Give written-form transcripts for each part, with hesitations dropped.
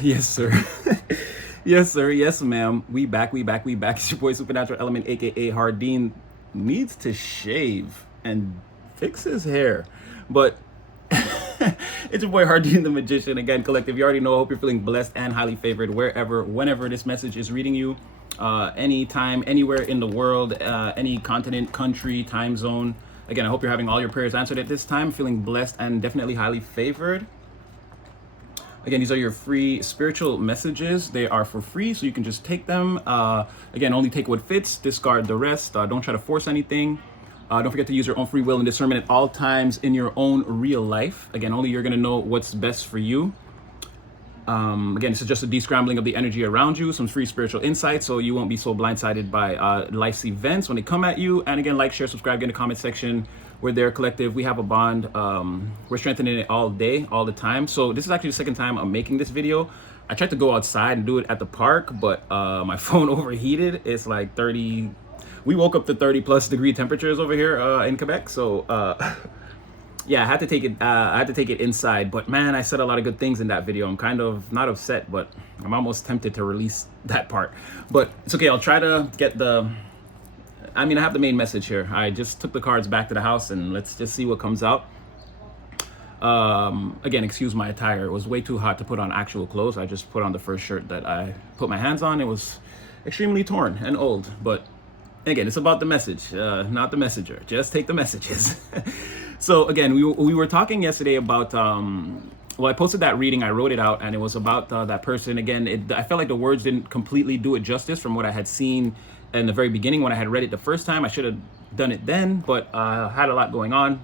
Yes, sir. Yes, sir. Yes, ma'am. We back. We back. We back. It's your boy Supernatural Element, aka Hardin, needs to shave and fix his hair, but it's your boy Hardin the Magician again, collective. You already know. I hope you're feeling blessed and highly favored wherever, whenever this message is reading you, anytime, anywhere in the world, any continent, country, time zone. Again, I hope you're having all your prayers answered at this time, feeling blessed and definitely highly favored. Again, these are your free spiritual messages. They are for free, so you can just take them. Again, only take what fits, discard the rest. Don't try to force anything. Don't forget to use your own free will and discernment at all times in your own real life. Again, only you're going to know what's best for you. Again, this is just a descrambling of the energy around you, some free spiritual insights, so you won't be so blindsided by life's events when they come at you. And again, like, share, subscribe, get in the comment section. We're there, collective. We have a bond. We're strengthening it all day, all the time. So this is actually the second time I'm making this video. I tried to go outside and do it at the park, but my phone overheated. It's like 30. We woke up to 30+ degree temperatures over here in Quebec. So yeah, I had to take it. I had to take it inside. But man, I said a lot of good things in that video. I'm kind of not upset, but I'm almost tempted to release that part. But it's okay. I'll try to get the. I mean, I have the main message here. I just took the cards back to the house, and let's just see what comes out. Again, excuse my attire. It was way too hot to put on actual clothes. I just put on the first shirt that I put my hands on. It was extremely torn and old. But again, it's about the message, not the messenger. Just take the messages. So again, we were talking yesterday about. Well, I posted that reading. I wrote it out, and it was about that person. Again, I felt like the words didn't completely do it justice from what I had seen in the very beginning when I had read it the first time. I should have done it then, but I had a lot going on.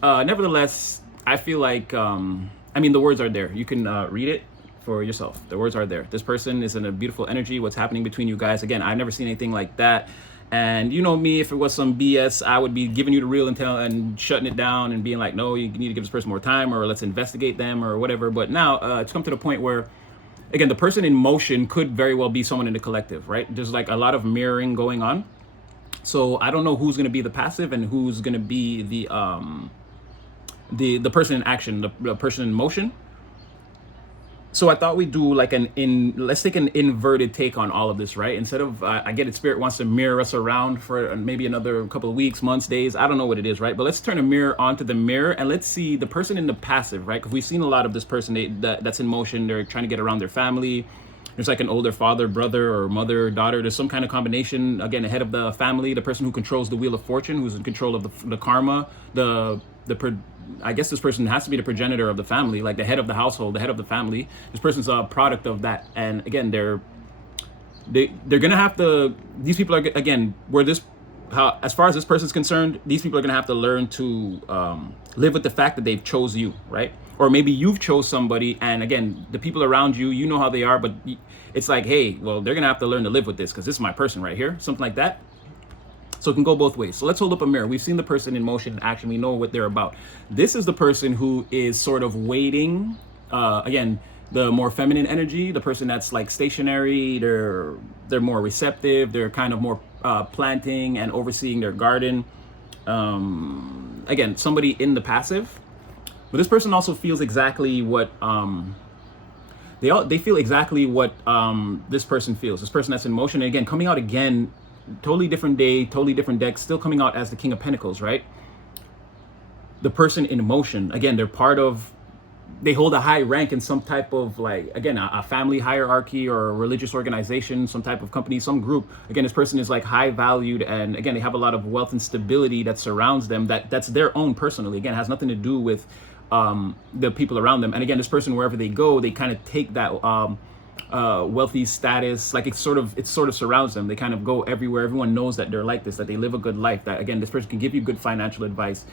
Nevertheless, I feel like, I mean, the words are there. You can read it for yourself. The words are there. This person is in a beautiful energy. What's happening between you guys? Again, I've never seen anything like that. And you know me, if it was some BS, I would be giving you the real intel and shutting it down and being like, no, you need to give this person more time, or let's investigate them or whatever. But now it's come to the point where, again, the person in motion could very well be someone in the collective, right? There's like a lot of mirroring going on. So I don't know who's going to be the passive and who's going to be the person in action, the person in motion. So I thought we'd do like let's take an inverted take on all of this, right? Instead of, I get it, Spirit wants to mirror us around for maybe another couple of weeks, months, days. I don't know what it is, right? But let's turn a mirror onto the mirror and let's see the person in the passive, right? Because we've seen a lot of this person that's in motion. They're trying to get around their family. There's like an older father, brother, or mother, daughter. There's some kind of combination, again, ahead of the family, the person who controls the wheel of fortune, who's in control of the karma, I guess this person has to be the progenitor of the family, like the head of the household, the head of the family. This person's a product of that. And again, they're gonna have to, these people are, again, as far as this person's concerned, these people are gonna have to learn to live with the fact that they've chose you, right? Or maybe you've chose somebody, and again, the people around you, you know how they are, but it's like, hey, well, they're gonna have to learn to live with this because this is my person right here, something like that. So it can go both ways. So let's hold up a mirror. We've seen the person in motion in action. We know what they're about. This is the person who is sort of waiting. Again, the more feminine energy, the person that's like stationary, they're more receptive. They're kind of more planting and overseeing their garden. Again, somebody in the passive. But this person also feels exactly what they feel exactly what this person feels. This person that's in motion. And again, coming out again, totally different day, totally different deck, still coming out as the King of Pentacles, right? The person in motion, again, they hold a high rank in some type of, like, again, a family hierarchy or a religious organization, some type of company, some group. Again, this person is like high valued, and again, they have a lot of wealth and stability that surrounds them, that's their own personally. Again, it has nothing to do with the people around them. And again, this person, wherever they go, they kind of take that wealthy status, like it sort of surrounds them. They kind of go everywhere. Everyone knows that they're like this, that they live a good life, that again, this person can give you good financial advice.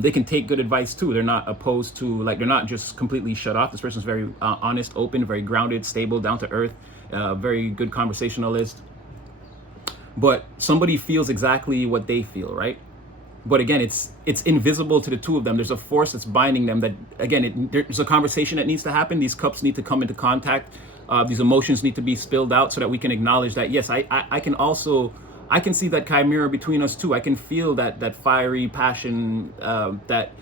They can take good advice too. They're not opposed to, like, they're not just completely shut off. This person's very honest, open, very grounded, stable, down to earth, very good conversationalist. But somebody feels exactly what they feel, right? But again, it's invisible to the two of them. There's a force that's binding them that, again, there's a conversation that needs to happen. These cups need to come into contact. These emotions need to be spilled out so that we can acknowledge that, yes, I can see that chimera between us too. I can feel that fiery passion, that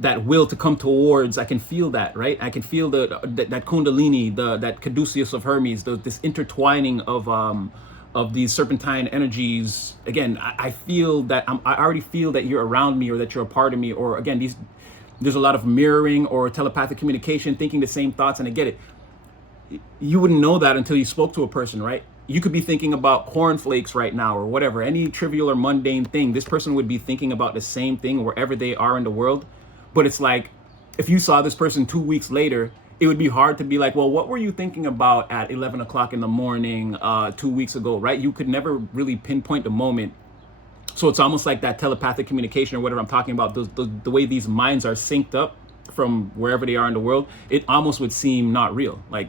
that will to come towards. I can feel that, right? I can feel that kundalini, that caduceus of Hermes, this intertwining of these serpentine energies. Again, I feel that I already feel that you're around me, or that you're a part of me, or again, there's a lot of mirroring or telepathic communication, thinking the same thoughts. And I get it. You wouldn't know that until you spoke to a person, right? You could be thinking about cornflakes right now, or whatever, any trivial or mundane thing. This person would be thinking about the same thing wherever they are in the world. But it's like, if you saw this person 2 weeks later, it would be hard to be like, well, what were you thinking about at 11 o'clock in the morning 2 weeks ago, right? You could never really pinpoint the moment. So it's almost like that telepathic communication, or whatever I'm talking about, the way these minds are synced up from wherever they are in the world, it almost would seem not real. Like,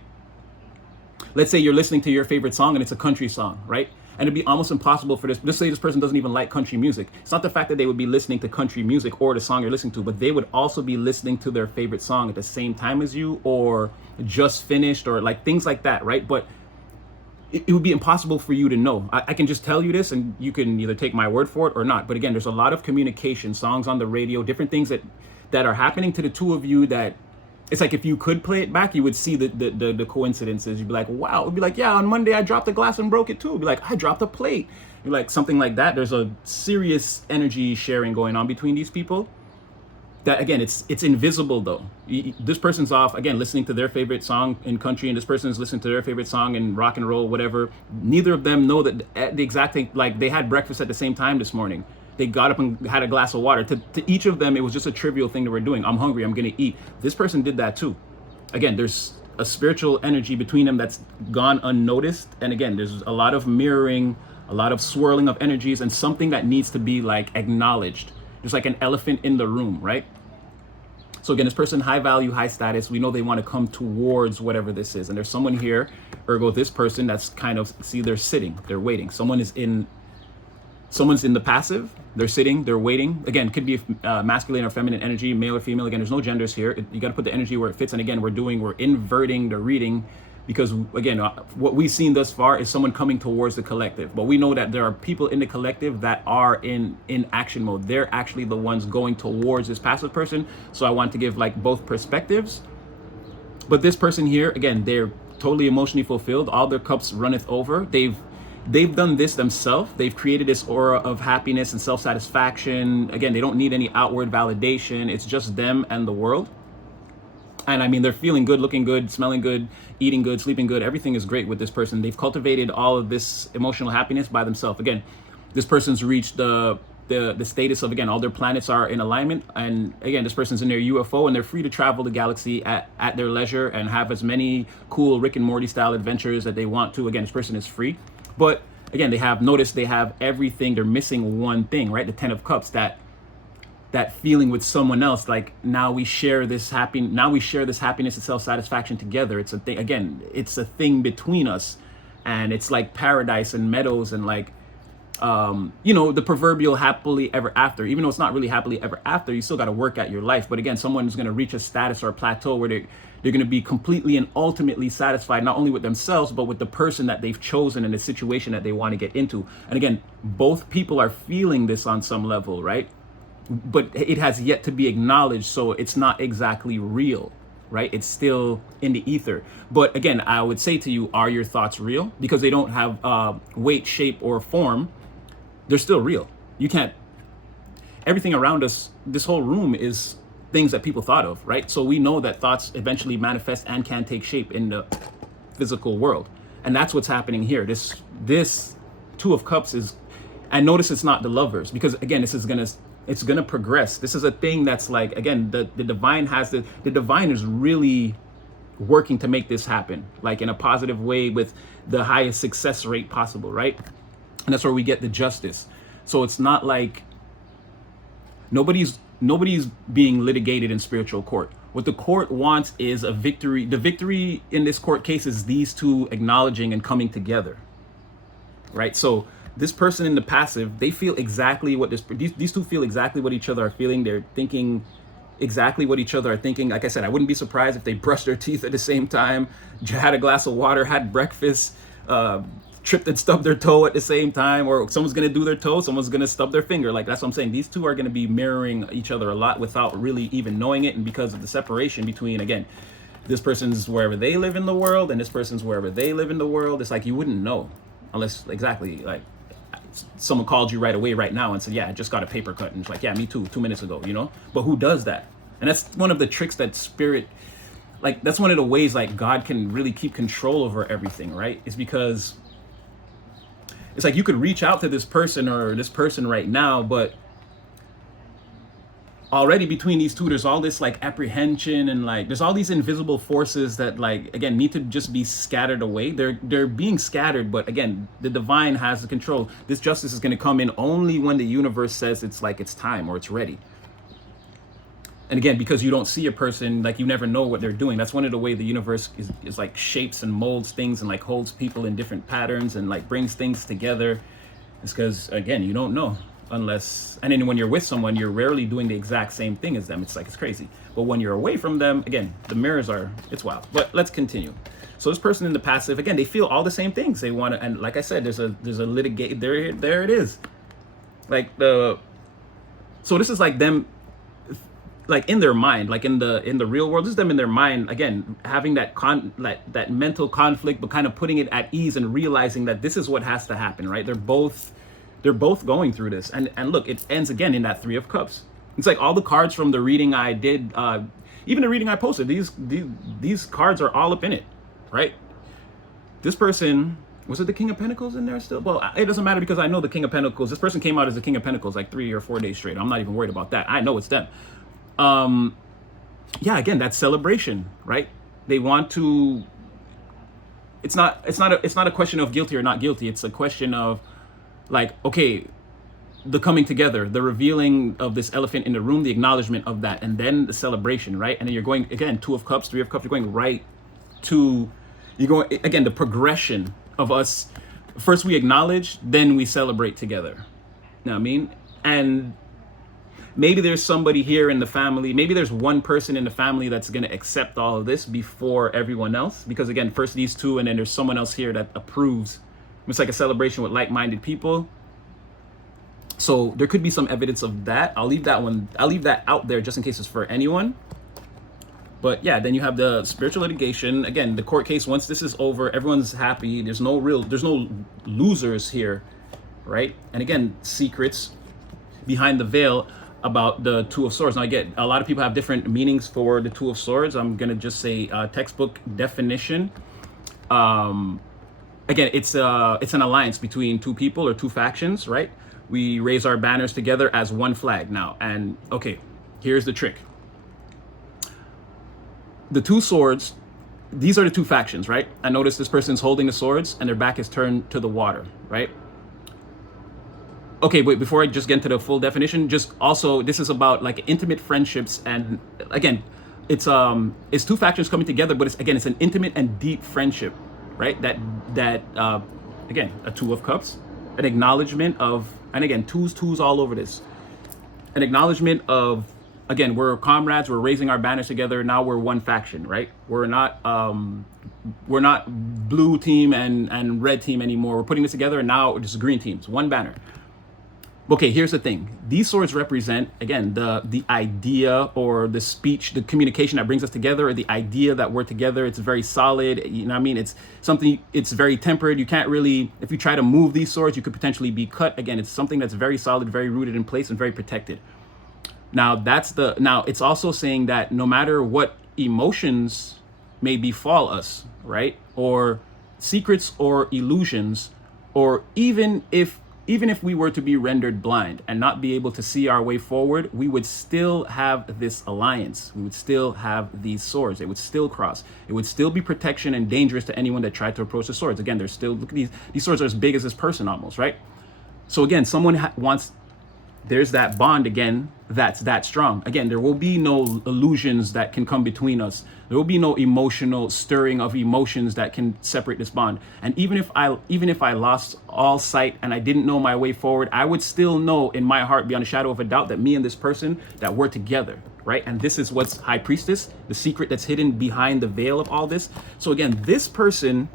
let's say you're listening to your favorite song and it's a country song, right? And it'd be almost impossible for this. Let's say this person doesn't even like country music. It's not the fact that they would be listening to country music or the song you're listening to, but they would also be listening to their favorite song at the same time as you, or just finished, or like things like that, right? But it would be impossible for you to know. I can just tell you this, and you can either take my word for it or not. But again, there's a lot of communication, songs on the radio, different things that are happening to the two of you, that it's like, if you could play it back, you would see the coincidences. You'd be like, wow. It'd be like, yeah, on Monday I dropped a glass and broke it too. It'd be like, I dropped a plate. You're like, something like that. There's a serious energy sharing going on between these people. That, again, it's invisible though. This person's off, again, listening to their favorite song in country, and this person's listening to their favorite song in rock and roll, whatever. Neither of them know that at the exact thing, like they had breakfast at the same time this morning. They got up and had a glass of water. To each of them, it was just a trivial thing that we're doing. I'm hungry, I'm gonna eat. This person did that too. Again, there's a spiritual energy between them that's gone unnoticed. And again, there's a lot of mirroring, a lot of swirling of energies, and something that needs to be like acknowledged. There's like an elephant in the room, right? So again, this person, high value, high status, we know they want to come towards whatever this is. And there's someone here, ergo this person, that's kind of, see, they're sitting, they're waiting. Someone's in the passive, they're sitting, they're waiting. Again, could be masculine or feminine energy, male or female. Again, there's no genders here. You got to put the energy where it fits. And again, we're inverting the reading, because again, what we've seen thus far is someone coming towards the collective. But we know that there are people in the collective that are in action mode. They're actually the ones going towards this passive person. So I want to give like both perspectives. But this person here, again, they're totally emotionally fulfilled. All their cups runneth over. They've done this themselves. They've created this aura of happiness and self-satisfaction. Again, they don't need any outward validation. It's just them and the world. And I mean, they're feeling good, looking good, smelling good, eating good, sleeping good. Everything is great with this person. They've cultivated all of this emotional happiness by themselves. Again, this person's reached the status of, again, all their planets are in alignment. And again, this person's in their UFO, and they're free to travel the galaxy at their leisure and have as many cool Rick and Morty style adventures that they want to. Again, this person is free. But again, they have everything. They're missing one thing, right? The 10 of Cups, that feeling with someone else. Like, now we share this happiness and self-satisfaction together. It's a thing. Again, it's a thing between us, and it's like paradise and meadows and like, the proverbial happily ever after. Even though it's not really happily ever after, you still got to work at your life. But again, someone is going to reach a status or a plateau where they're going to be completely and ultimately satisfied, not only with themselves, but with the person that they've chosen and the situation that they want to get into. And again, both people are feeling this on some level, right? But it has yet to be acknowledged, so it's not exactly real, right? It's still in the ether. But again, I would say to you, are your thoughts real? Because they don't have weight, shape, or form. They're still real. You can't, everything around us, this whole room is things that people thought of, right? So we know that thoughts eventually manifest and can take shape in the physical world. And that's what's happening here. This Two of Cups is, and notice it's not the Lovers, because again, it's gonna progress. This is a thing that's like, again, the divine the divine is really working to make this happen, like in a positive way with the highest success rate possible, right? And that's where we get the Justice. So it's not like nobody's being litigated in spiritual court. What the court wants is a victory. The victory in this court case is these two acknowledging and coming together, right? So this person in the passive, they feel exactly what these two feel exactly what each other are feeling. They're thinking exactly what each other are thinking. Like I said, I wouldn't be surprised if they brushed their teeth at the same time, had a glass of water, had breakfast, tripped and stubbed their toe at the same time, or someone's gonna do their toe, someone's gonna stub their finger. Like, that's what I'm saying. These two are gonna be mirroring each other a lot without really even knowing it, and because of the separation between, again, this person's wherever they live in the world and this person's wherever they live in the world, it's like you wouldn't know unless, exactly, like someone called you right away right now and said, yeah, I just got a paper cut, and it's like, yeah, me too, 2 minutes ago, you know. But who does that? And that's one of the tricks that spirit, like, that's one of the ways like God can really keep control over everything, right? It's because it's like you could reach out to this person or this person right now, but already between these two, there's all this like apprehension, and like there's all these invisible forces that, like, again, need to just be scattered away. They're being scattered, but again, the divine has the control. This justice is going to come in only when the universe says it's like it's time or it's ready. And again, because you don't see a person, like, you never know what they're doing. That's one of the way the universe is like shapes and molds things and like holds people in different patterns and like brings things together. It's because, again, you don't know unless, and then when you're with someone, you're rarely doing the exact same thing as them. It's like, it's crazy. But when you're away from them, again, the mirrors are, it's wild. But let's continue. So this person in the passive, again, they feel all the same things. They want to, and like I said, there's a litigate, there it is. Like so this is like them, like in their mind, like in the real world, this is them in their mind, again, having that that mental conflict, but kind of putting it at ease and realizing that this is what has to happen, right? They're both going through this, and look, it ends again in that 3 of Cups. It's like all the cards from the reading I did, even the reading I posted, these cards are all up in it, right? This person, was it the King of Pentacles in there still? Well, it doesn't matter because I know the King of Pentacles. This person came out as the King of Pentacles like 3 or 4 days straight. I'm not even worried about that. I know it's them. Yeah, again, that's celebration, right? They want to, it's not a question of guilty or not guilty. It's a question of like, okay, the coming together, the revealing of this elephant in the room, the acknowledgement of that, and then the celebration, right? And then you're going, again, 2 of Cups, 3 of Cups, you're going right to, you're going, again, the progression of us. First we acknowledge, then we celebrate together. You know what I mean? And maybe there's somebody here in the family, maybe there's one person in the family that's going to accept all of this before everyone else. Because again, first these two, and then there's someone else here that approves. It's like a celebration with like-minded people. So there could be some evidence of that. I'll leave that out there just in case it's for anyone. But yeah, then you have the spiritual litigation. Again, the court case, once this is over, everyone's happy. There's no losers here, right? And again, secrets behind the veil about the 2 of Swords. Now, I get a lot of people have different meanings for the 2 of Swords. I'm gonna just say textbook definition. Again, it's an alliance between 2 people or 2 factions, right? We raise our banners together as one flag now. And okay, here's the trick. The 2 swords, these are the 2 factions, right? I notice this person's holding the swords and their back is turned to the water, right? Okay, wait, before I just get into the full definition, just also, this is about like intimate friendships. And again, it's 2 factions coming together, but it's an intimate and deep friendship, right? That again, a 2 of Cups, an acknowledgement of, and again, twos all over this, an acknowledgement of, again, we're comrades, we're raising our banners together. Now we're one faction, right? We're not blue team and red team anymore. We're putting this together, and now it's green teams, one banner. Okay, here's the thing. These swords represent, again, the idea or the speech, the communication that brings us together, or the idea that we're together. It's very solid. You know what I mean? It's something, it's very tempered. You can't really, if you try to move these swords, you could potentially be cut. Again, it's something that's very solid, very rooted in place, and very protected. Now, it's also saying that no matter what emotions may befall us, right? Or secrets or illusions, or even if we were to be rendered blind and not be able to see our way forward, we would still have this alliance. We would still have these swords. It would still cross. It would still be protection and dangerous to anyone that tried to approach the swords. Again, there's still, look at these swords are as big as this person almost, right? So again, someone wants, there's that bond again, that's that strong. Again, there will be no illusions that can come between us. There will be no emotional stirring of emotions that can separate this bond. And even if I lost all sight and I didn't know my way forward, I would still know in my heart, beyond a shadow of a doubt, that me and this person, that we're together, right? And this is what's High Priestess, the secret that's hidden behind the veil of all this. So again, this person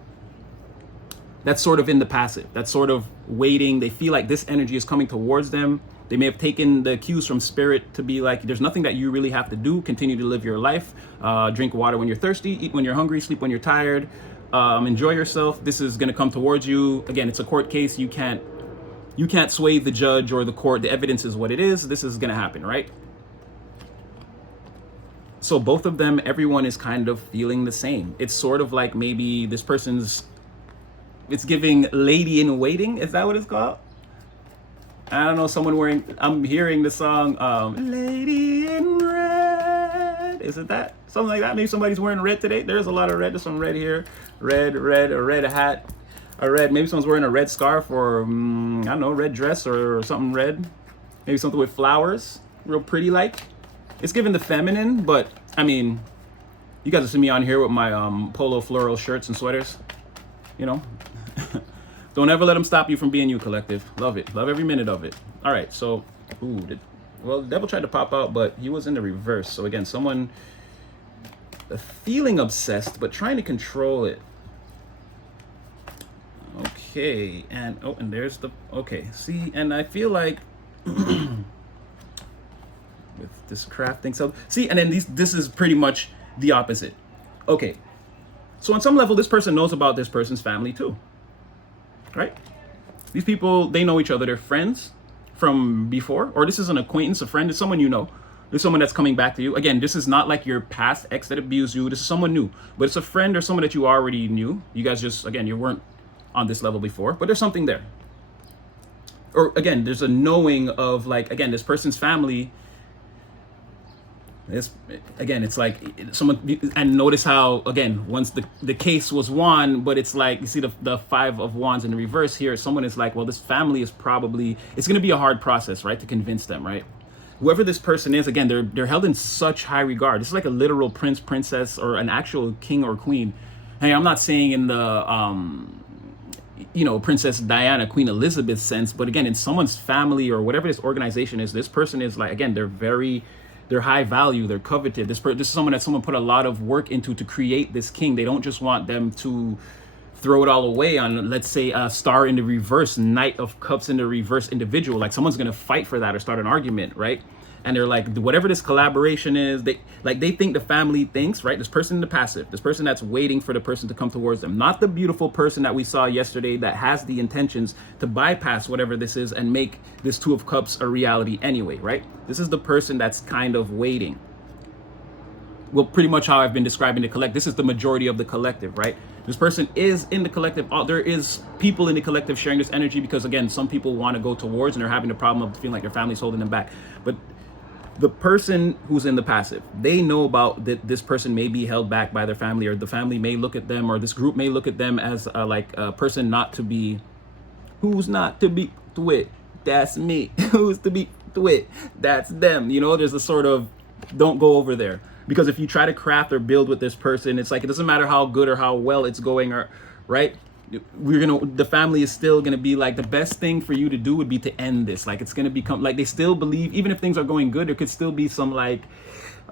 that's sort of in the passive, that's sort of waiting. They feel like this energy is coming towards them. They may have taken the cues from spirit to be like, there's nothing that you really have to do. Continue to live your life. Drink water when you're thirsty, eat when you're hungry, sleep when you're tired. Enjoy yourself. This is going to come towards you. Again, it's a court case. You can't sway the judge or the court. The evidence is what it is. This is going to happen, right? So both of them, everyone is kind of feeling the same. It's sort of like maybe this person's, it's giving lady in waiting. Is that what it's called? I don't know, someone wearing, I'm hearing the song, Lady in Red. Is it that? Something like that. Maybe somebody's wearing red today. There's a lot of red. There's some red here. Red, a red hat. A red, maybe someone's wearing a red scarf or, I don't know, red dress or something red. Maybe something with flowers. Real pretty like. It's giving the feminine, but, I mean, you guys will see me on here with my polo floral shirts and sweaters. You know? Don't ever let them stop you from being you, collective. Love it. Love every minute of it. All right, so, well, the devil tried to pop out, but he was in the reverse. So again, someone feeling obsessed, but trying to control it. Okay, and, oh, and there's the, okay, see, and I feel like, with this crafting, so, see, and then this is pretty much the opposite. Okay, so on some level, this person knows about this person's family too. Right? These people, they know each other. They're friends from before, or this is an acquaintance, a friend. It's someone you know. There's someone that's coming back to you. Again, this is not like your past ex that abused you. This is someone new, but it's a friend or someone that you already knew. You guys just, again, you weren't on this level before, but there's something there. Or again, there's a knowing of like, again, this person's family. It's like someone, and notice how, again, once the case was won, but it's like, you see the Five of Wands in the reverse here, someone is like, well, this family is probably, it's going to be a hard process, right, to convince them, right? Whoever this person is, again, they're held in such high regard. This is like a literal prince, princess, or an actual king or queen. Hey, I'm not saying in the, Princess Diana, Queen Elizabeth sense, but again, in someone's family or whatever this organization is, this person is like, again, they're high value, they're coveted. This is someone that someone put a lot of work into to create this king. They don't just want them to throw it all away on, let's say, a Star in the reverse, Knight of Cups in the reverse individual. Like someone's gonna fight for that or start an argument, right? And they're like, whatever this collaboration is, they think the family thinks, right? This person in the passive, this person that's waiting for the person to come towards them, not the beautiful person that we saw yesterday that has the intentions to bypass whatever this is and make this Two of Cups a reality anyway, right? This is the person that's kind of waiting. Well, pretty much how I've been describing the collective. This is the majority of the collective, right? This person is in the collective. There is people in the collective sharing this energy because, again, some people want to go towards and they're having a problem of feeling like their family's holding them back. But the person who's in the passive, they know about that this person may be held back by their family, or the family may look at them, or this group may look at them as like a person not to be, who's not to be with, that's me. Who's to be with, that's them. You know, there's a sort of, don't go over there. Because if you try to craft or build with this person, it's like, it doesn't matter how good or how well it's going, or right? The family is still gonna be like, the best thing for you to do would be to end this. Like, it's gonna become like, they still believe, even if things are going good, there could still be some like,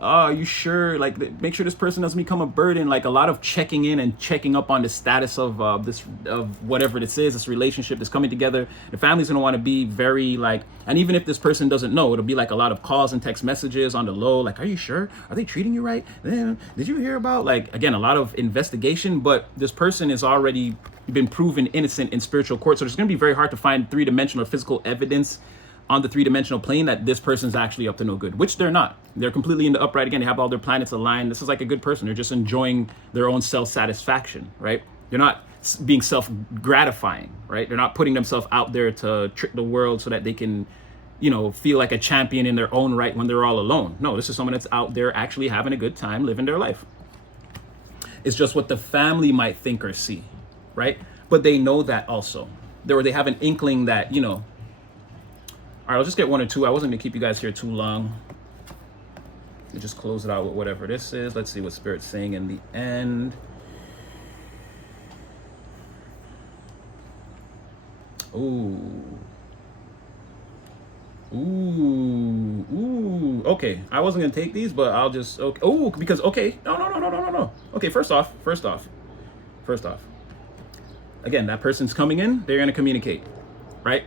oh, are you sure? Like, make sure this person doesn't become a burden. Like a lot of checking in and checking up on the status of whatever this is, this relationship that's coming together. The family's gonna want to be very like, and even if this person doesn't know, it'll be like a lot of calls and text messages on the low. Like, are you sure? Are they treating you right? Did you hear about, like, again, a lot of investigation, but this person is already been proven innocent in spiritual court. So it's going to be very hard to find three-dimensional or physical evidence on the three-dimensional plane that this person's actually up to no good, which they're not. They're completely in the upright. Again, they have all their planets aligned. This is like a good person. They're just enjoying their own self-satisfaction, right? They're not being self-gratifying, right? They're not putting themselves out there to trick the world so that they can, feel like a champion in their own right when they're all alone. No, this is someone that's out there actually having a good time living their life. It's just what the family might think or see, right? But they know that also. They have an inkling that, all right, I'll just get one or two. I wasn't gonna keep you guys here too long. Let me just close it out with whatever this is. Let's see what Spirit's saying in the end. Ooh. Okay, I wasn't gonna take these, but I'll just, okay. Oh, because, okay, no. Okay, first off. again, that person's coming in, they're going to communicate, right?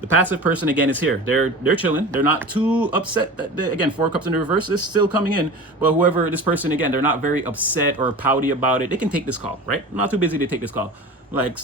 The passive person, again, is here. They're chilling. They're not too upset that again, 4 cups in the reverse is still coming in. But whoever this person, again, they're not very upset or pouty about it. They can take this call, right? Not too busy to take this call. Like,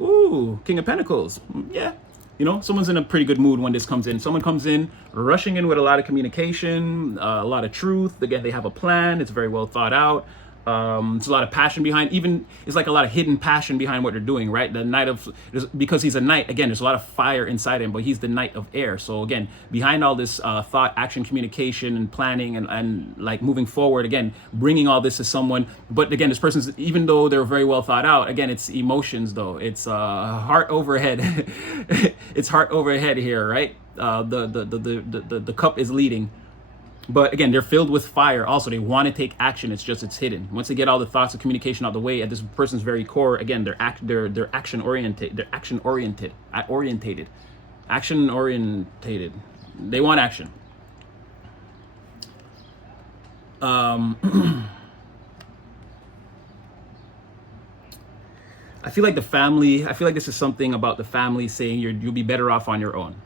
ooh, King of Pentacles. Yeah. You know, someone's in a pretty good mood when this comes in. Someone comes in rushing in with a lot of communication, a lot of truth. Again, they have a plan. It's very well thought out. It's a lot of passion behind, even it's like a lot of hidden passion behind what they're doing, right? The knight of, because he's a knight, again, there's a lot of fire inside him, but he's the knight of air. So again, behind all this thought, action, communication, and planning, and like moving forward, again, bringing all this to someone. But again, this person's, even though they're very well thought out, again, it's emotions though. It's heart overhead. It's heart overhead here, right? The cup is leading. But again, they're filled with fire. Also, they want to take action. It's just, it's hidden. Once they get all the thoughts of communication out the way, at this person's very core, again, they're action oriented. They're action oriented. Action orientated. They want action. I feel like the family. I feel like this is something about the family saying you'll be better off on your own.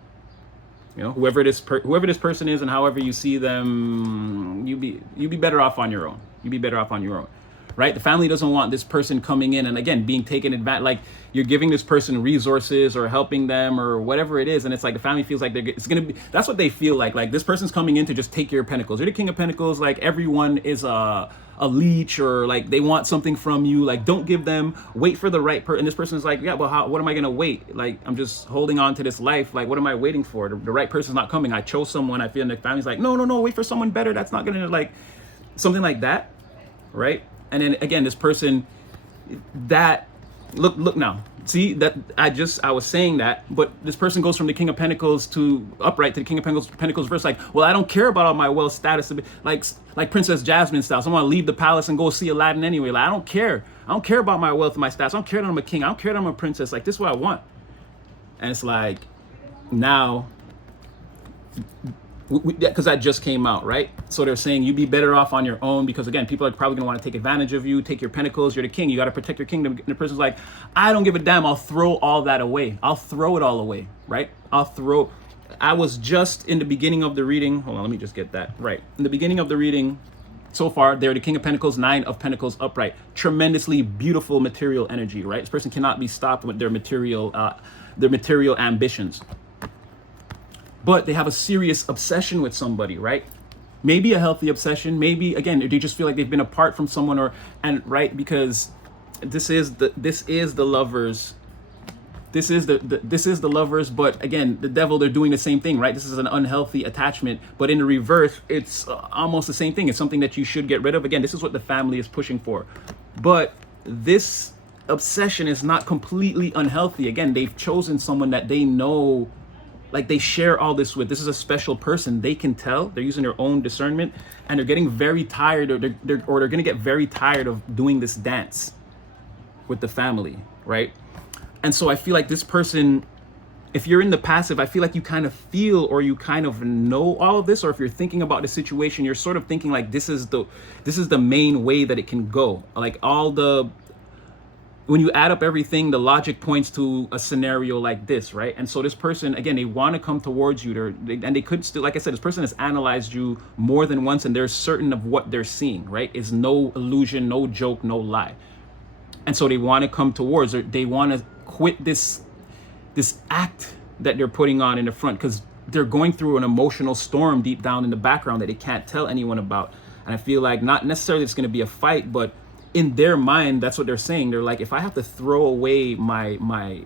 You know, whoever this person is and however you see them, you be better off on your own. You be better off on your own, right? The family doesn't want this person coming in and again being taken advantage. Like you're giving this person resources or helping them or whatever it is, and it's like the family feels like it's gonna be. That's what they feel like. Like this person's coming in to just take your pentacles. You're the King of Pentacles. Like everyone is a leech, or like they want something from you. Like don't give them. Wait for the right person. And this person's like, yeah, well, what am I gonna wait? Like I'm just holding on to this life. Like what am I waiting for? The right person's not coming. I chose someone. I feel, and the family's like, no, wait for someone better. That's not gonna, like, something like that, right? And then again, this person, that look now. See that I was saying that, but this person goes from the King of Pentacles to upright to the King of Pentacles verse. Like, well, I don't care about all my wealth status, like Princess Jasmine style. So I want to leave the palace and go see Aladdin anyway. Like I don't care about my wealth and my status. I don't care that I'm a king. I don't care that I'm a princess. Like this is what I want. And it's like now, because that just came out, right? So they're saying you'd be better off on your own because again, people are probably gonna want to take advantage of you, take your pentacles. You're the king. You got to protect your kingdom. And the person's like, I don't give a damn. I'll throw all that away. I'll throw it all away, right? I was just in the beginning of the reading. Hold on, let me just get that right. In the beginning of the reading, so far, they're the King of Pentacles, 9 of Pentacles upright. Tremendously beautiful material energy, right? This person cannot be stopped with their material ambitions. But they have a serious obsession with somebody, right? Maybe a healthy obsession. Maybe again, they just feel like they've been apart from someone, right? Because this is the lovers. This is the lovers. But again, the devil, they're doing the same thing, right? This is an unhealthy attachment. But in the reverse, it's almost the same thing. It's something that you should get rid of. Again, this is what the family is pushing for. But this obsession is not completely unhealthy. Again, they've chosen someone that they know. Like they share all this with. This is a special person. They can tell. They're using their own discernment, and they're getting very tired, or they're going to get very tired of doing this dance with the family, right? And so I feel like this person, if you're in the passive, I feel like you kind of feel or you kind of know all of this, or if you're thinking about the situation, you're sort of thinking like this is the main way that it can go. Like when you add up everything, the logic points to a scenario like this, right? And so this person, again, they want to come towards you, and they could still, like I said, this person has analyzed you more than once, and they're certain of what they're seeing, right? It's no illusion, no joke, no lie. And so they want to come towards, or they want to quit this act that they're putting on in the front, because they're going through an emotional storm deep down in the background that they can't tell anyone about. And I feel like not necessarily it's going to be a fight, but in their mind, that's what they're saying. They're like, if I have to throw away my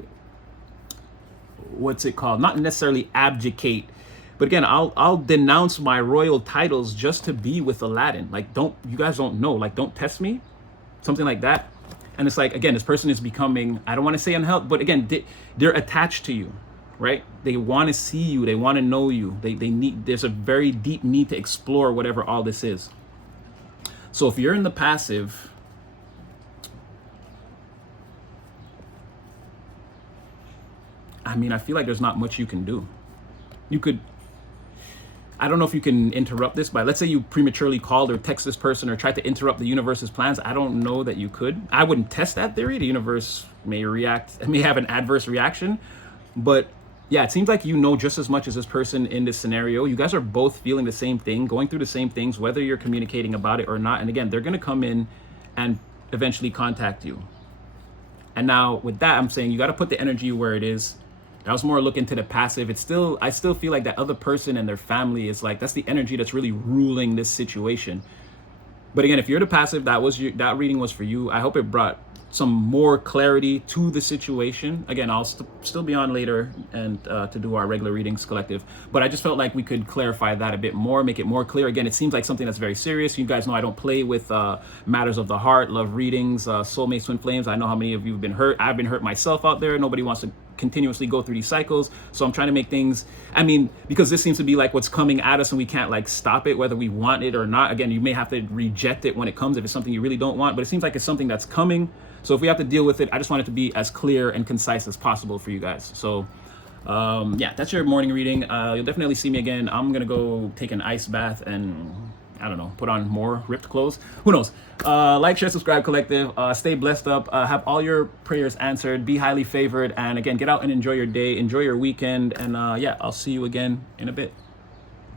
what's it called? Not necessarily abdicate, but again, I'll denounce my royal titles just to be with Aladdin. Like, you guys don't know. Like, don't test me, something like that. And it's like, again, this person is becoming, I don't want to say unhealthy, but again, they're attached to you, right? They want to see you. They want to know you. They need. There's a very deep need to explore whatever all this is. So if you're in the passive, I mean, I feel like there's not much you can do. You could, I don't know if you can interrupt this, but let's say you prematurely called or text this person or tried to interrupt the universe's plans. I don't know that you could. I wouldn't test that theory. The universe may have an adverse reaction, but yeah, it seems like you know just as much as this person in this scenario. You guys are both feeling the same thing, going through the same things, whether you're communicating about it or not. And again, they're going to come in and eventually contact you. And now with that, I'm saying you got to put the energy where it is. That was more a look into the passive. I still feel like that other person and their family is like, that's the energy that's really ruling this situation. But again, if you're the passive, that reading was for you. I hope it brought some more clarity to the situation. Again, I'll still be on later and to do our regular readings collective, but I just felt like we could clarify that a bit more, make it more clear. Again, it seems like something that's very serious. You guys know I don't play with matters of the heart, love readings, soulmates, twin flames. I know how many of you have been hurt. I've been hurt myself out there. Nobody wants to continuously go through these cycles, so I'm trying to make things, I mean, because this seems to be like what's coming at us and we can't like stop it whether we want it or not. Again, you may have to reject it when it comes if it's something you really don't want, but it seems like it's something that's coming. So if we have to deal with it, I just want it to be as clear and concise as possible for you guys. So yeah, that's your morning reading. You'll definitely see me again. I'm gonna go take an ice bath and I don't know, put on more ripped clothes. Who knows? Like, share, subscribe, collective. Stay blessed up. Have all your prayers answered. Be highly favored. And again, get out and enjoy your day. Enjoy your weekend. And yeah, I'll see you again in a bit.